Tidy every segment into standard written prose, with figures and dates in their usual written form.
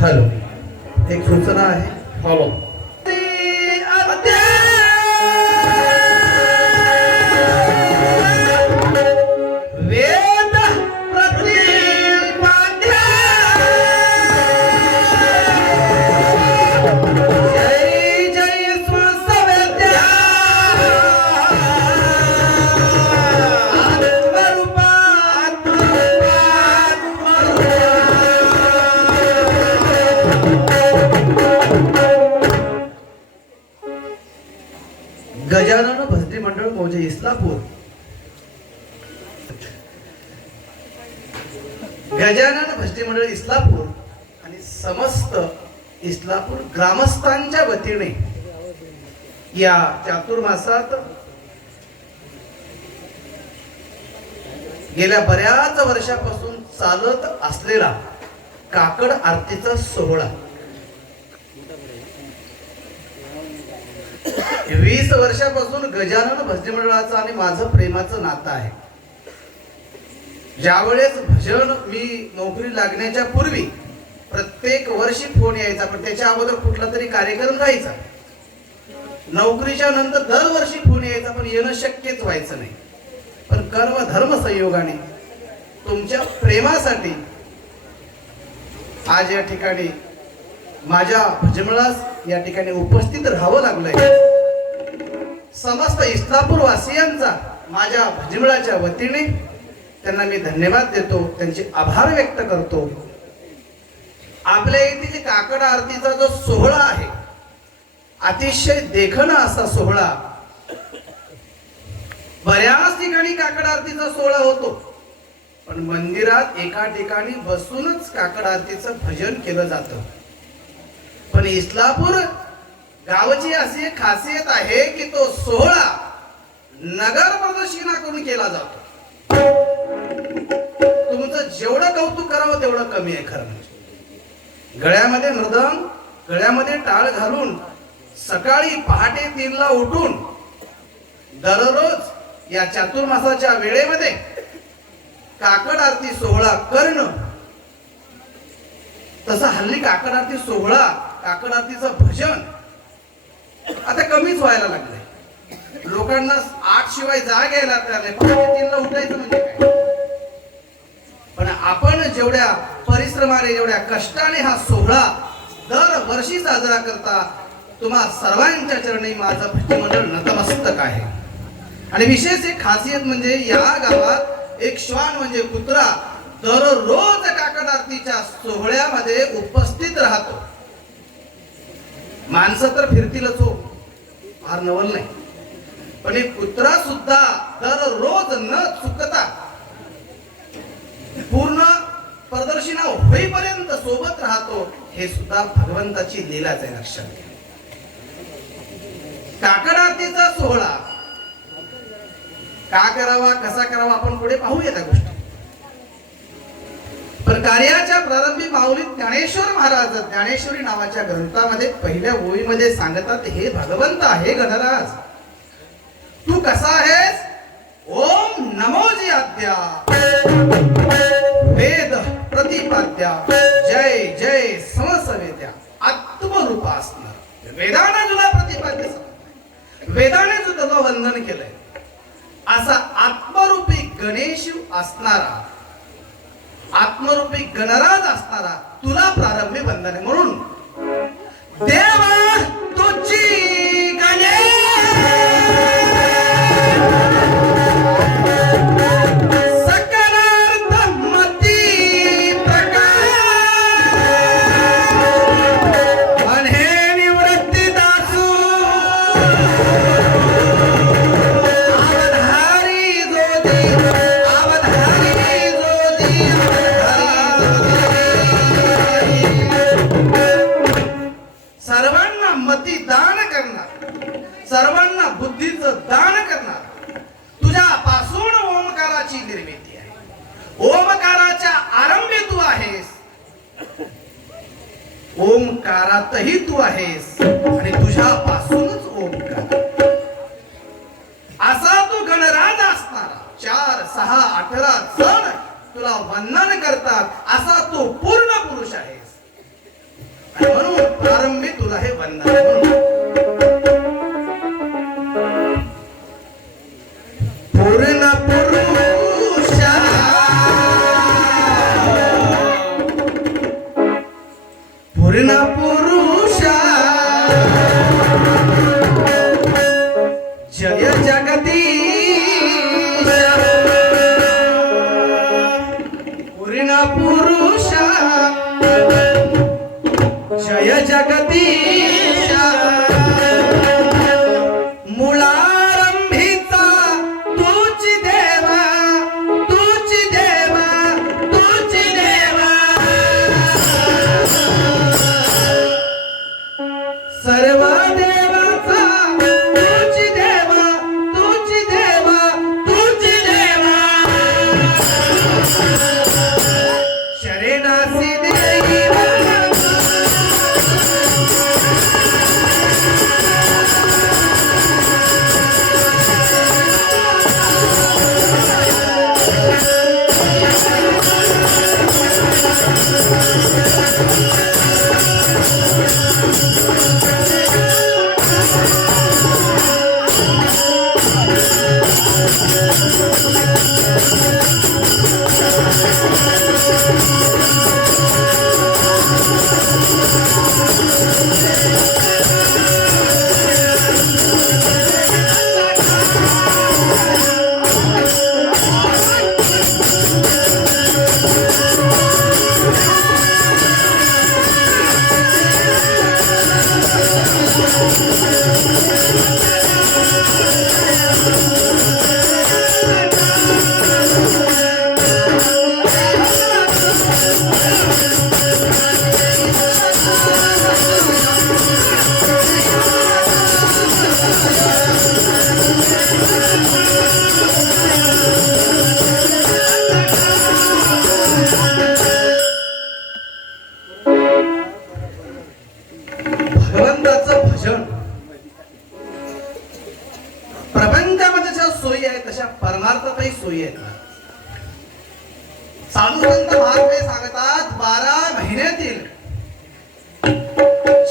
Hello, एक सूचना आहे, फॉलो. गजानन भजनी मंडळ मौजे इस्लापूर. गजानन भजनी मंडळ इस्लापूर आणि समस्त इस्लापूर ग्रामस्थांच्या वतीने या चातुर्मासात गेल्या बऱ्याच वर्षापासून चालत असलेला काकड आरतीचा सोहळा 20 वर्षापासून गजानन भजनी मंडळाचं आणि माझं प्रेमाचं नातं आहे. ज्यावेळेस भजन मी नोकरी लागण्याच्या पूर्वी प्रत्येक वर्षी फोन यायचा, पण त्याच्या अगोदर कुठला तरी कार्यक्रम राहायचा. नोकरीच्या नंतर दरवर्षी फोन यायचा, पण येणं शक्यच व्हायचं नाही. पण कर्म धर्म संयोगाने तुमच्या प्रेमासाठी आज या ठिकाणी माझ्या भजमंडळास या ठिकाणी उपस्थित राहावं लागलंय. समस्त इस्लापूर वासियांचा माझ्या भजमंडळाच्या वतीने त्यांना मी धन्यवाद देतो, त्यांचे आभार व्यक्त करतो. आपल्या येथील काकड आरतीचा जो सोहळा आहे, अतिशय देखणा असा सोहळा. बऱ्याच ठिकाणी काकड आरतीचा सोहळा होतो, पण मंदिरात एका ठिकाणी बसूनच काकड आरतीचं भजन केलं जातं. पण इस्लापूर गावाची अशी एक खासियत आहे की तो सोहळा नगर प्रदक्षिणा करून केला जातो. तुमचं जेवढं कौतुक करावं तेवढं कमी आहे. खरं म्हणजे गळ्यामध्ये मृदंग, गळ्यामध्ये टाळ घालून सकाळी पहाटे 3ला उठून दररोज या चातुर्मासाच्या वेळेमध्ये काकड आरती सोहळा करणं, तसा हल्ली काकड आरती सोहळा, काकड आरतीचं भजन आता कमीच व्हायला लागलंय. लोकांना 8 शिवाय जाग यायला नाही, पहाटे 3ला उठायचं म्हणजे काय. पण आपण जेवढ्या परिश्रमाने, जेवढ्या कष्टाने हा सोहळा दरवर्षी साजरा करता, तुम्हा सर्वांच्या चरणी माझं भजनी मंडळ नतमस्तक आहे. आणि विशेष एक खासियत म्हणजे या गावात एक श्वान म्हणजे कुत्रा दररोज काकड आरतीच्या सोहळ्यामध्ये उपस्थित राहतो. माणसं तर फिरतीलच हो, फार नवल नाही, पण एक कुत्रा सुद्धा दररोज न चुकता पूर्ण प्रदर्शना होईपर्यंत सोबत राहतो. हे सुद्धा भगवंताची लीलाच आहे, लक्षात घ्या. काकड आरतीचा सोहळा का करावा, कसा करावा, आपण पुढे पाहूया त्या गोष्टी. पण कार्याच्या प्रारंभी माऊली ज्ञानेश्वर महाराज ज्ञानेश्वरी नावाच्या ग्रंथामध्ये पहिल्या ओळीमध्ये सांगतात, हे भगवंत, हे गणराज, तू कसा आहेस? ओम नमोजी आद्या वेद प्रतिपाद्या जय जय समसवेद्या आत्मरूप असणार. वेदाने तुला प्रतिपाद्य, वेदाने तू तुझं वंदन केलंय, असा आत्मरूपी गणेश असणारा असणारा तुला प्रारंभी वंदन आहे. म्हणून देवा तुझी गणे सर्वांना बुद्धीचं दान करणार तुझ्यापासून ओमकाराची निर्मिती आहे. ओमकाराच्या आरंभी तू आहेस, ओमकारातही तू आहेस आणि तुझ्यापासूनच ओमकार. असा तू गणराज असणारा 4, 6, 18 जण तुला वंदन करतात असा तू पूर्ण पुरुष आहेस. आणि म्हणून प्रारंभी तुला हे वंदन म्हणून पूर्ण पुरुषा पूर्ण पुरुषा जय जगदीश पूर्ण पुरुषा जय जगदीश मुळारंभीचा तुझी देवा तुझी देवा तुझी देवा सर्व देवाचा तुझी देवा तुझी देवा तुझी देवा शरणासी देवा प्रपंचामध्ये सोयी आहेत तशा परमार्थातही सोयी आहेत. साधू संत महात्मे सांगतात 12 महिन्यातील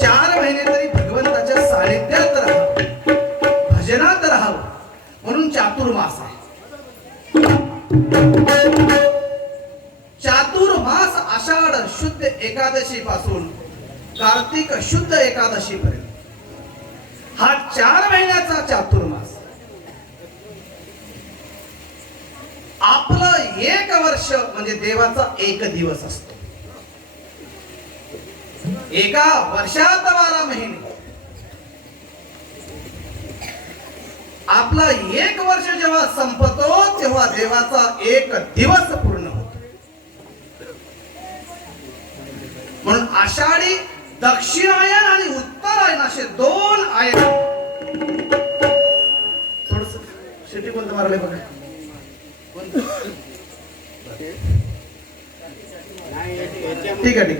4 महिने तरी भगवंताच्या सानिध्यात राहावं, भजनात राहावं म्हणून चातुर्मास आहे. चातुर्मास आषाढ शुद्ध एकादशी पासून कार्तिक शुद्ध एकादशी पर्यंत हा 4 महिन्याचा चातुर्मास. आपलं 1 वर्ष म्हणजे देवाचा 1 दिवस असतो. एका वर्षात 12 महिने. आपला 1 वर्ष जेव्हा संपतो तेव्हा देवाचा 1 दिवस पूर्ण होतो. म्हणून आषाढी दक्षिणायन आणि उत्तरायण असे 2 आयन. थोडस शेती कोणतं मारले बघा. ठीक आहे.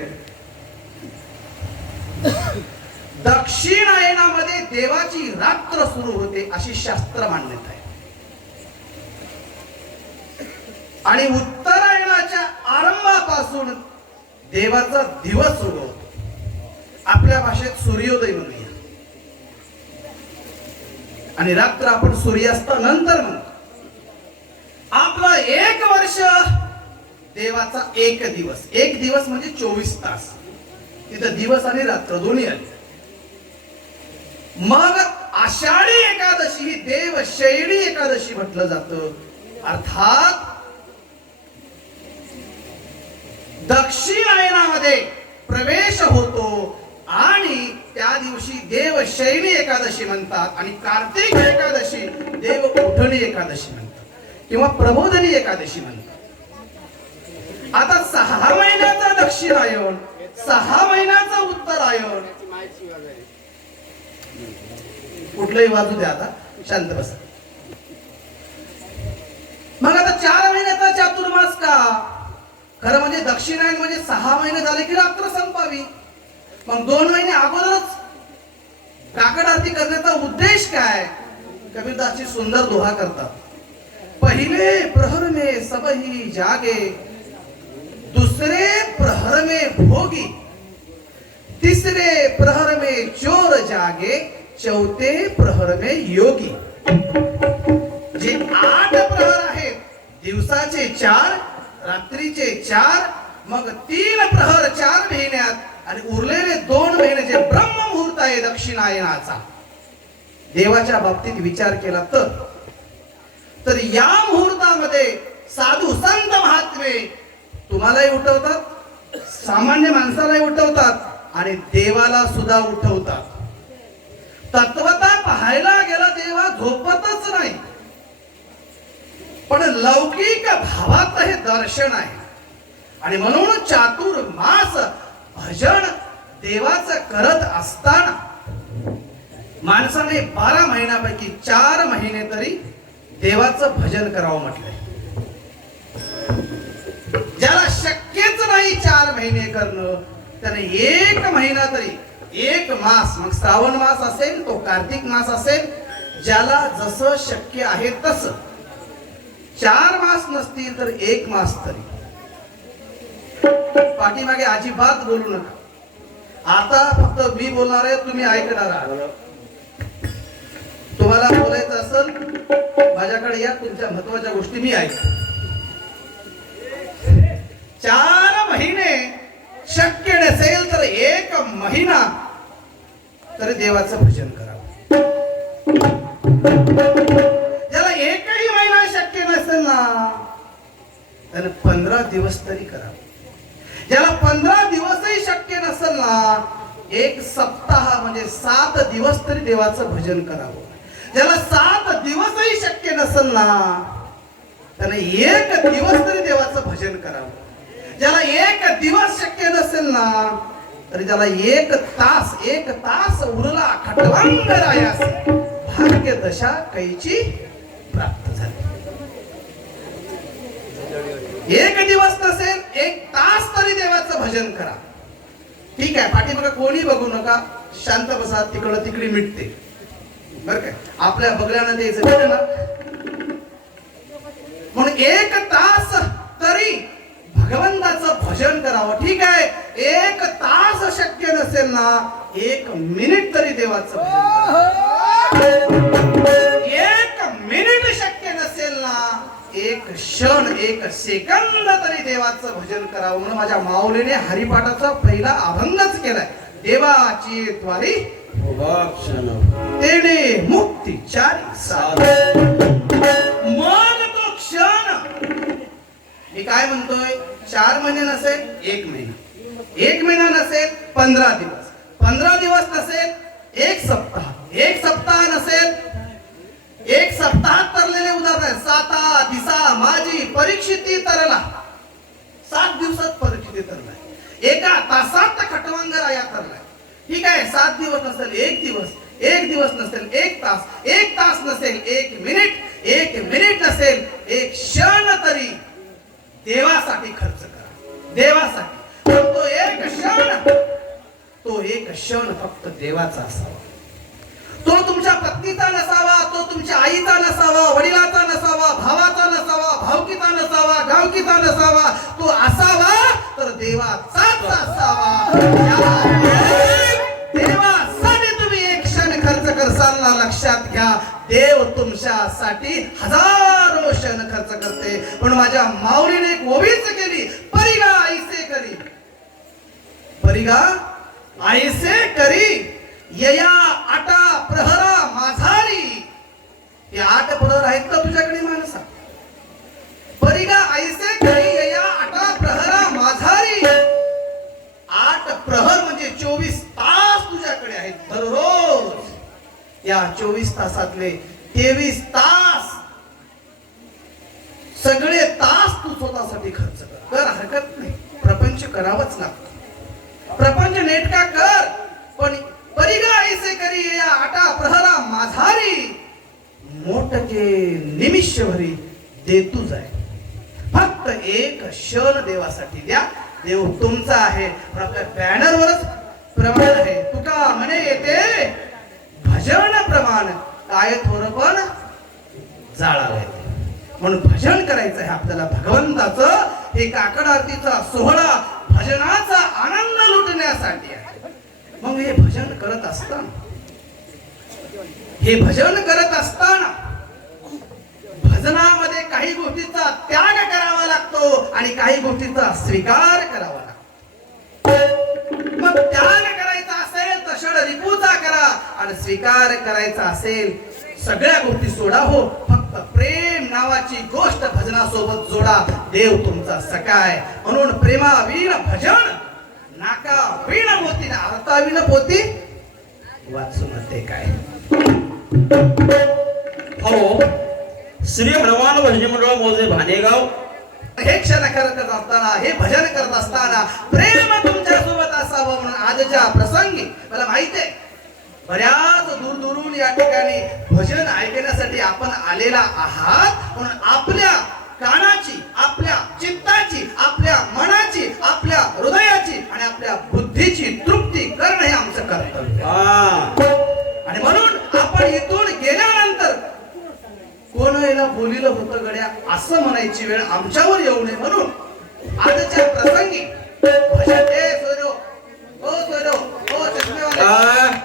दक्षिणायनामध्ये देवाची रात्र सुरू होते अशी शास्त्र मान्यता आहे. आणि उत्तरायणाच्या आरंभापासून देवाचा दिवस सुरू होतो. आपल्या भाषेत सूर्योदय म्हणूया आणि रात्र आपण सूर्यास्तानंतर म्हणतो. आपलं 1 वर्ष देवाचा एक दिवस म्हणजे 24 तास. तिथं दिवस आणि रात्र दोन्ही आले. मग आषाढी एकादशी ही देव शैली एकादशी म्हटलं जातं. अर्थात दक्षिणायनामध्ये प्रवेश होतो आणि त्या दिवशी देव शैली एकादशी म्हणतात आणि कार्तिक एकादशी देव उठणी एकादशी म्हणतात किंवा प्रबोधनी एकादशी म्हणतात. आता 6 महिन्याचा दक्षिणायन, 6 महिन्याचा उत्तरायण. कुठलंही वाजू द्या, आता शांत बसा. मग आता 4 महिन्याचा चातुर्मास का? खरं म्हणजे दक्षिणायन म्हणजे 6 महिने झाले की रात्र संपावी. मग 2 महिने अगोदरच काकड आरती करण्याचा उद्देश काय? कबीरदासजी सुंदर दोहा करतात. पहिले प्रहर में सबही जागे, दूसरे प्रहर में भोगी, तीसरे प्रहर में चोर जागे, चौथे प्रहर में योगी. जे 8 प्रहर आहेत, दिवसाचे 4, रात्रीचे 4, मग 3 प्रहर 4 महिन्यात आणि उरलेले 2 महिने जे ब्रह्ममुहूर्त आहे दक्षिणायनाचा. देवाच्या बाबतीत विचार केला तर या मुहूर्तामध्ये साधू संत महात्मे तुम्हालाही उठवतात, सामान्य माणसालाही उठवतात आणि देवाला सुद्धा उठवतात. तत्वता पाहायला गेला देवा झोपतच नाही, पण लौकिक भावात हे दर्शन आहे. आणि म्हणून चातुर्मास भजन देवाचं करत असताना माणसाने 12 महिन्यापैकी 4 महिने तरी देवाचं भजन करावं म्हटलंय. ज्याला शक्यच नाही 4 महिने करणं, त्याने 1 महिना तरी, 1 मास, मग श्रावण मास असेल, तो कार्तिक मास असेल, ज्याला जसं शक्य आहे तसं. 4 मास नसतील तर 1 मास तरी. पाठीमागे अजिबात बोलू नका. आता फक्त मी बोलणार आहे, तुम्ही ऐकणार आहात. तुम्हाला बोलायचं असेल माझ्याकडे या, तुमच्या महत्वाच्या गोष्टी मी ऐक. 4 महिने शक्य नसेल तर 1 महिना तरी देवाचं भजन करावं. ज्याला 1ही महिना शक्य नसेल ना, त्याने 15 दिवस तरी करावं. ज्याला 15 दिवसही शक्य नसेल ना, 1 सप्ताह म्हणजे 7 दिवस तरी देवाचं भजन करावं. ज्याला 7 दिवसही शक्य नसेल ना, त्याने 1 दिवस तरी देवाचं भजन करावं. ज्याला 1 दिवस शक्य नसेल ना, तरी त्याला 1 तास उरला खटवांग रायासी, भाग्य दशा कैची प्राप्त झाली. 1 दिवस नसेल, 1 तास तरी देवाचं भजन करा. ठीक आहे, पाठीमागे कोणी बघू नका, शांत बसा, तिकडं तिकडे मिटते बर काय. आपल्या बगल्यानं द्यायचं ना. म्हणून 1 तास तरी भगवंताचं भजन करावं. ठीक आहे, 1 तास शक्य नसेल ना, 1 मिनिट तरी देवाचं भजन करावं. 1 मिनिट शक्य नसेल ना, 1 क्षण, 1 सेकंद तरी देवाचं भजन करावं. म्हणून माझ्या माऊलीने हरिपाठाचा पहिला अभंगच केलाय. देवाची द्वारी तेने मुक्ती चारी साध. मग तो क्षण, मी काय म्हणतोय, 4 महिने नसेल 1 महिना, 1 महिना नसेल 15 दिवस, 15 दिवस नसेल 1 सप्ताह, 1 सप्ताह नसेल 1 सप्ताहात तरलेले उदाहरण आहे. 7 दिसा माझी परीक्षिती तरला, 7 दिवसात परीक्षिती तरलाय. 1 तासात खटवांगर या तरलाय. ठीक आहे, 7 दिवस नसेल 1 दिवस, 1 दिवस नसेल 1 तास, 1 तास नसेल 1 मिनिट, 1 मिनिट नसेल 1 क्षण तरी देवासाठी खर्च करा. देवासाठी. तो 1 क्षण फक्त देवाचा असावा. तो तुमच्या पत्नीचा नसावा, तो तुमच्या आईचा नसावा, वडिलाचा नसावा, भावाचा नसावा, भावकीचा नसावा, गावकीचा नसावा. तो असावा तर देवाचाच असावा. देवासाठी तुम्ही 1 क्षण खर्च करसाल ना, लक्षात घ्या, देव तुमच्यासाठी 1000 शेण खर्च करते, पण माझ्या माऊलीने एक ओवीच केली, परिगा आईसे करी, परिगा आईसे करी यया आटा प्रहरा माझारी. हे 8 प्रहर आहेत का तुझ्याकडे माणसा? परिगा आईसे करी यया आटा प्रहरा माझारी. 8 प्रहर म्हणजे 24 तास तुझ्याकडे आहेत दररोज. या 24 तासातले 23 तास सगळे तास तू स्वतःसाठी खर्च कर. हरकत नाही, प्रपंच करावंच लागतं. प्रपंच नेटका कर, पण परिगा ऐसे करी या आटा प्रहरा माझारी. मोठे निमिष भरी दे तू जाय. फक्त एक क्षण देवासाठी द्या. देव तुमचा आहे. पण आपल्या बॅनरवरच प्रमाण आहे. तुका म्हणे येते भजन प्रमाण, काय थोर पण जाळावं येते. म्हणून भजन करायचं आहे आपल्याला भगवंताचं. हे काकड आरतीचा सोहळा भजनाचा आनंद लुटण्यासाठी आहे. मग हे भजन करत असताना, हे भजन करत असताना भजनामध्ये काही गोष्टीचा त्याग करावा लागतो आणि काही गोष्टीचा स्वीकार करावा लागतो. मग त्याग करायचा असेल तर षड रिपूचा करा, आणि स्वीकार करायचा असेल सगळ्या गोष्टी सोडा. हो, फक्त प्रेम नावाची गोष्ट भजनासोबत जोडा. देव तुमचा सखाय. म्हणून प्रेमाविण भजन नाका विण मोती, अर्थाविण पोती वाचून ते काय. हो, श्री हनुमान भजनी मंडळ मोजे भानेगाव. हे क्षण करत असताना, हे भजन करत असताना प्रेम तुमच्या सोबत असावं म्हणून आजच्या प्रसंगी मला माहिती आहे बऱ्याच दूरदूरून या ठिकाणी भजन ऐकण्यासाठी आपण आलेला आहात. म्हणून आपल्या कानाची, आपल्या चित्ताची, आपल्या मनाची, आपल्या हृदयाची आणि आपल्या बुद्धीची तृप्ती करणं हे आमचं कर्तव्य. आणि म्हणून आपण इथून गेल्यानंतर कोण याला बोलिलं होतं गड्या असं म्हणायची वेळ आमच्यावर येऊ नये. म्हणून आजच्या प्रसंगी भजन सोयरो, हो सोयरो, हो चष्मेवाले,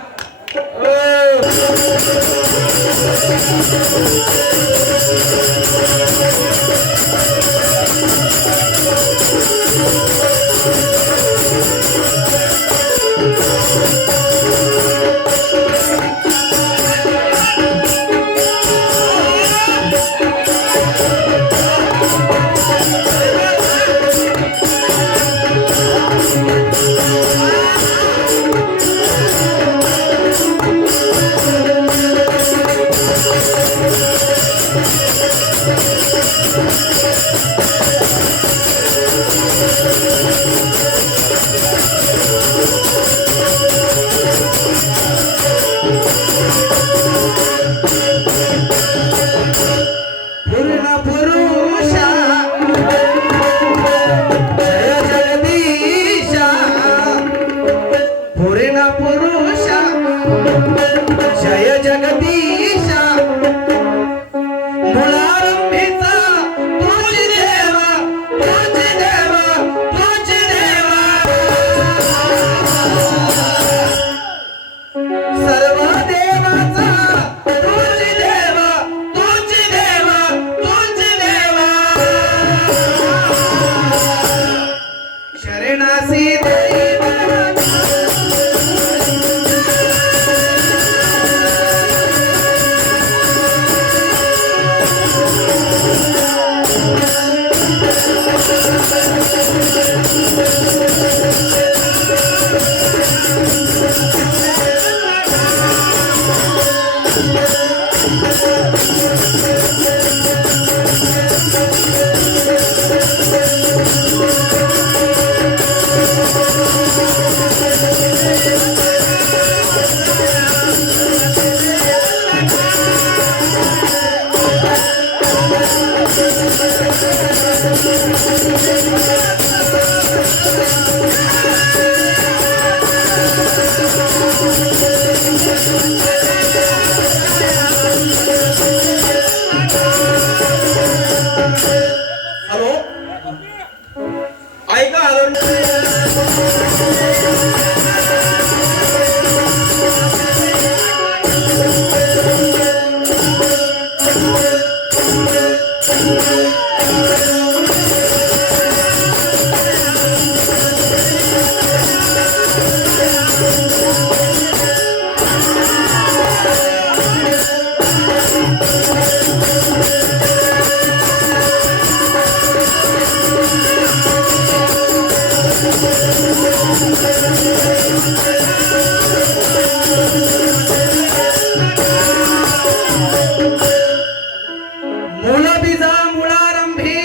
मूळ बीजा मुळारंभी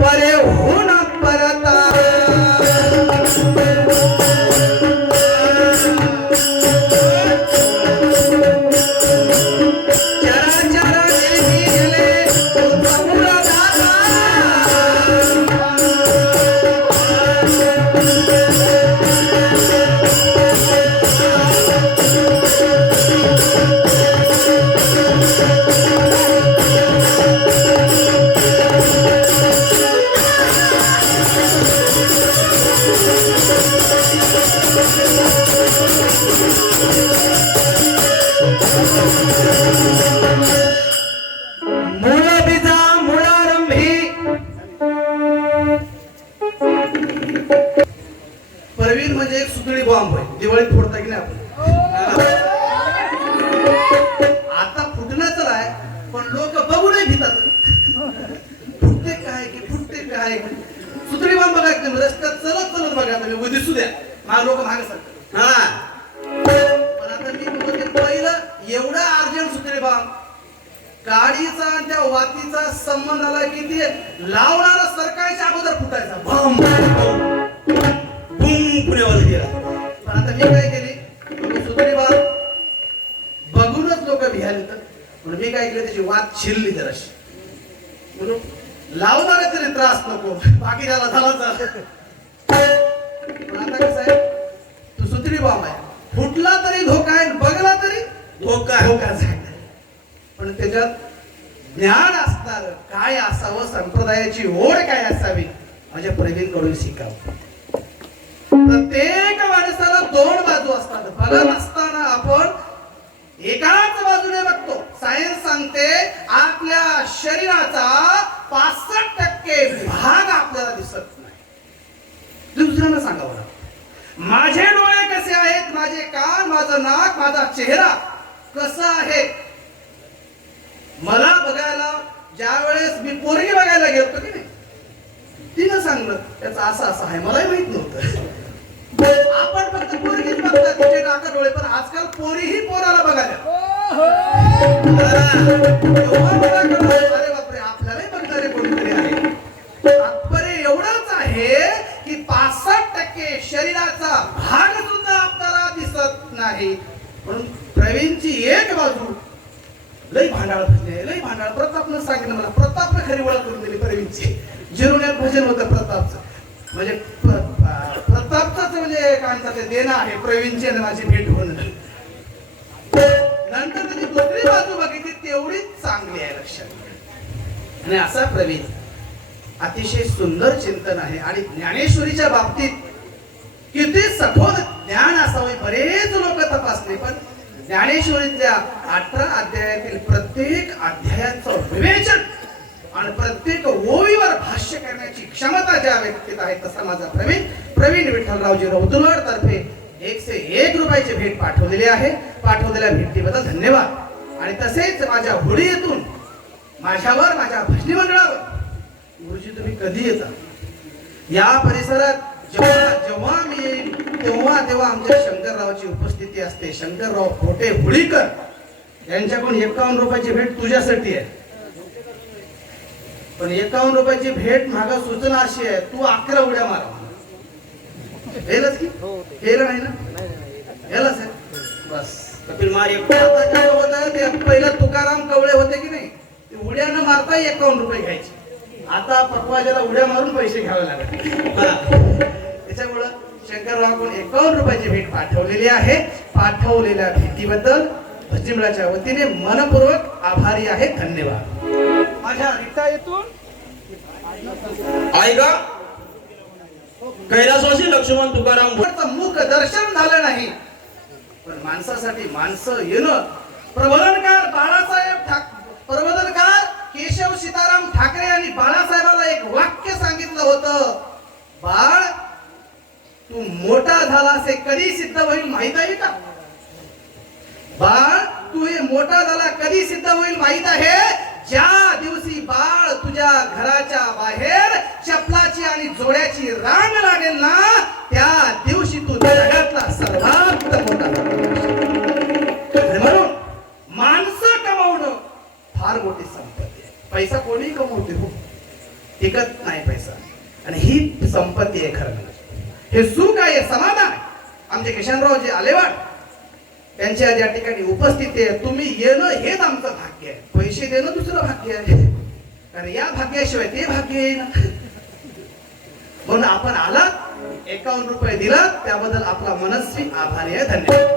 परे होऊन परता चराचर देही गेले समूळ दाता मूळ बीजा मुळारंभी प्रवीण म्हणजे एक सुतळी बॉम्ब आहे दिवाळीत फोडता की नाही आपण आता फुटणं तर आहे पण लोक बघूनही भितात फुटते काय सुतळी बॉम्ब बघा तुम्ही रस्त्यात चलत बघा तुम्ही उदी सुद्या मला लोक मागे सांगतात हा पण आता मी म्हणते पहिलं एवढा अर्जंट सुतळी बॉम्ब गाडीचा आणि त्या वातीचा संबंध आला की ते लावणारा सरकारच्या अगोदर फुटायचा बम बुम पुण्यावर गेला. पण आता मी काय केली सुतळी बॉम्ब बघूनच लोक भियाले तर म्हणून मी काय केलं त्याची वात शिरली जराशी म्हणून लावणारा तरी त्रास नको बाकी त्याला झाला पण आता कसं आहे तू सुतळी बॉम्ब आहे फुटला तरी धोका आहे बघला तरी धोकाच आहे पण त्याच्यात ज्ञान असणार काय असावं संप्रदायाची ओढ काय असावी माझ्या प्रवीण कडून शिकावं प्रत्येक माणसाला दोन बाजू असतात बघत असताना आपण एकाच बाजूने बघतो सायन्स सांगते आपल्या शरीराचा 65% भाग आपल्याला दिसत नाही दुसऱ्यांना सांगा बरं माझे डोळे कसे आहेत माझे कान माझं नाक माझा चेहरा कसा आहे मला बघायला ज्या वेळेस मी पोरगी बघायला गेलो की नाही तिनं सांगलं त्याचं असं आहे मलाही माहित नव्हतं आपण फक्त पोरगीच बघतात तिचे नाका डोळे पण आजकाल पोरीही पोराला बघायला अरे बापरे आपल्यालाही बघणारे कोणीतरी आहे तात्पर्य एवढंच आहे की 65% शरीराचा भाग सुद्धा आपल्याला दिसत नाही म्हणून प्रवीणची एक बाजू लई भांडाळ फिरले लई भांडाळ प्रतापनं सांगितलं मला प्रतापनं खरी ओळख करून दिली प्रवीणची जिरुण्यात भजन होतं प्रतापचं म्हणजे प्रतापचं म्हणजे काय ते देणं आहे प्रवीणची आणि माझी भेट होणं नंतर त्याची दुसरी बाजू बघितली तेवढीच चांगली आहे लक्षात आणि असा प्रवीण अतिशय सुंदर चिंतन आहे आणि ज्ञानेश्वरीच्या बाबतीत किती सखोल ज्ञान असावे बरेच लोक तपासले पण ज्ञानेश्वरीच्या 18 अध्यायातील प्रत्येक अध्यायाचं विवेचन आणि प्रत्येक ओवीवर भाष्य करण्याची क्षमता ज्या व्यक्तीत आहे तसा माझा प्रवीण विठ्ठलरावजी रौतुलवाड तर्फे 101 रुपयाची भेट पाठवलेली आहे पाठवलेल्या भेटीबद्दल धन्यवाद आणि तसेच माझ्या होडी येथून माझ्यावर माझ्या भजनी मंडळावर गुरुजी तुम्ही कधी येता या परिसरात जेव्हा मी येईन तेव्हा आमच्या शंकररावची उपस्थिती असते शंकरराव खोटे हुडीकर यांच्याकडून 51 रुपयाची भेट तुझ्यासाठी आहे पण 51 रुपयाची भेट मागा सूचना अशी आहे तू 11 उड्या मार केलंच की केलं नाही ना केलंच आहे बस कपिल मार आता काय होतं ते पहिलं तुकाराम कवळे होते की नाही ते उड्या न मारता 51 रुपये घ्यायचे आता पप्पाजीला उड्या मारून पैसे घ्यावे लागत त्याच्यामुळं शंकररावकडून 51 रुपयाची भेट पाठवलेली आहे पाठवलेल्या भेटीबद्दल भजनीमंडळाच्या वतीने मनपूर्वक आभारी आहे धन्यवाद माझ्या रिक्षा येथून ऐका कैलासवासी लक्ष्मण तुकाराम मुख दर्शन झालं नाही पण माणसासाठी माणसं येणं प्रबोधनकार प्रबोधनकार केशव सीताराम ठाकरे यांनी बाळासाहेबाला एक वाक्य सांगितलं होतं बाळ तू मोठा झालास हे कधी सिद्ध होईल माहित आहे का बाळ तू हे मोठा झाला कधी सिद्ध होईल माहित आहे ज्या दिवशी बाळ तुझ्या घराच्या बाहेर चपलाची आणि जोड्याची रांग लागेल ना त्या दिवशी टिकत नाही पैसा. आणि ही संपत्ती आहे खरं म्हणजे. हे सुख आहे, समाधान आहे. आमचे किशनराव जे आलेवाड त्यांच्या ज्या ठिकाणी उपस्थिती आहे, तुम्ही येणं हेच आमचं भाग्य आहे. पैसे देणं दुसरं भाग्य आहे, कारण या भाग्याशिवाय ते भाग्य आहे ना. म्हणून आपण आलात, 51 रुपये दिलात, त्याबद्दल आपला मनस्वी आभारी आहे. धन्यवाद.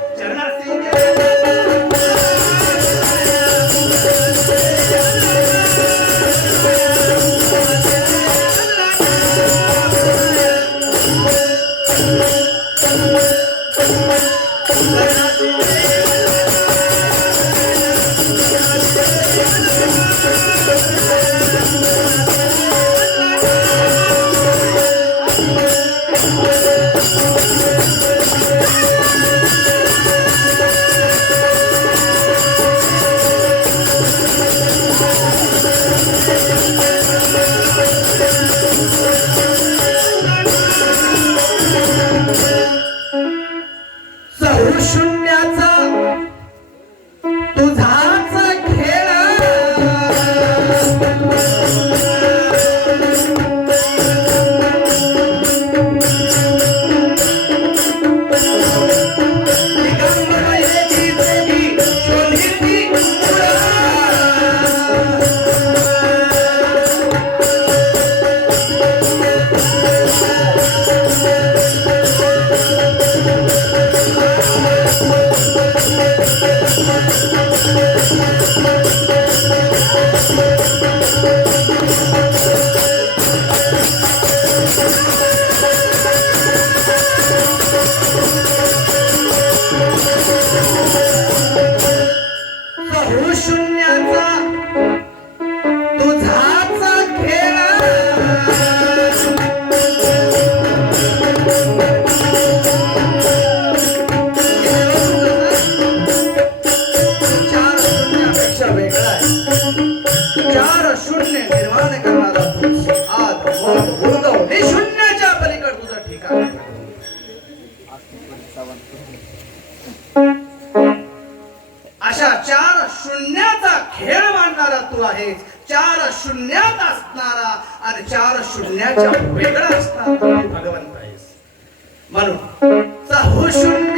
शून्याचा तुझाच खेळ, शून्याचा तुझाच खेळ, चार शून्यापेक्षा वेगळा आहे. 4 शून्य निर्माण करणारा तूच. आद मग उर्दव निशून्याच्या पलीकडे तुझं ठिकाण आहे. अशा 4 शून्याचा खेळ मांडणारा तू आहेस. 4 शून्यात असणारा आणि 4 शून्याच्या वेगळा असणारा तू भगवंत आहेस. म्हणून 4 शून्य